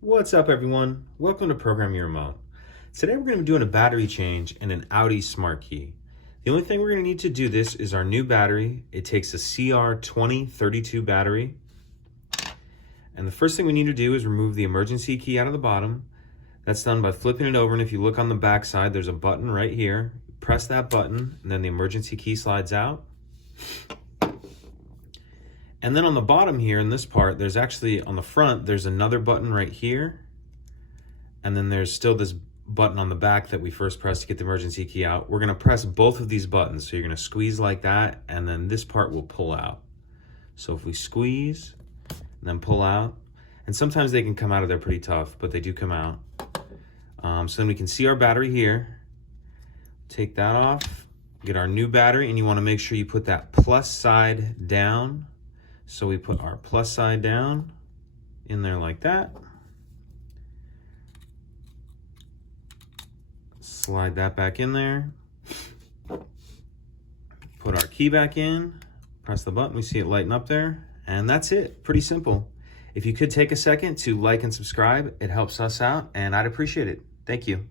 What's up, everyone? Welcome to Program Your Remote. Today we're going to be doing a battery change in an Audi Smart Key. The only thing we're going to need to do this is our new battery. It takes a CR2032 battery. And the first thing we need to do is remove the emergency key out of the bottom. That's done by flipping it over, and if you look on the back side, there's a button right here. Press that button, and then the emergency key slides out. And then on the bottom here in this part, there's actually, on the front, there's another button right here. And then there's still this button on the back that we first pressed to get the emergency key out. We're gonna press both of these buttons. So you're gonna squeeze like that, and then this part will pull out. So if we squeeze, and then pull out, and sometimes they can come out of there pretty tough, but they do come out. So then we can see our battery here. Take that off, get our new battery, and you wanna make sure you put that plus side down. So we put our plus side down in there like that. Slide that back in there. Put our key back in, press the button, we see it lighten up there, and that's it, pretty simple. If you could take a second to like and subscribe, it helps us out, and I'd appreciate it. Thank you.